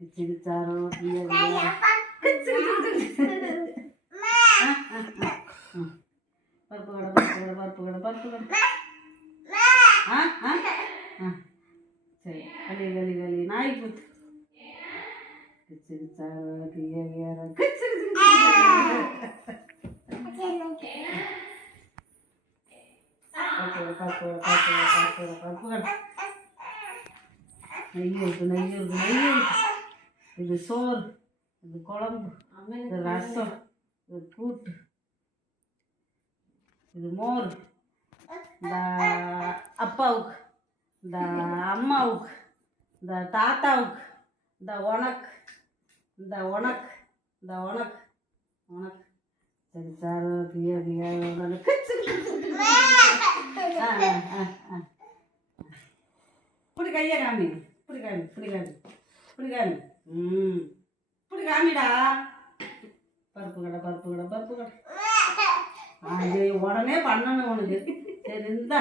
கிச்சிடிச்சாரோ பருப்பு கடை பருப்பு கடை பருப்பு கடை பருப்பு கடை ஆ ஆ ஆ சரி களி களி களி நாய் கூத்து கிச்சிடிச்சாரோ கியாரோ கிச்சிடி பருப்பு கடை நெய் இருக்கு நெய் இருக்கு நெய் இருக்கு. இது சோறு, இது குழம்பு, இது ரசம், இது கூட்டு, இது மோர். இந்த அப்பாவுக்கு, இந்த அம்மாவுக்கு, இந்த தாத்தாவுக்கு, இந்த உனக்கு, இந்த உனக்கு, இந்த உனக்கு உனக்கு சரி சார் கியா கியா இப்படி கையை காமி இப்படி காமி இப்படி காமி இப்படி காமி இப்படி காமிடா பருப்பு கடை பருப்பு கடை பருப்பு கடை அது உடனே பண்ணணும் உனக்கு சரி இந்தா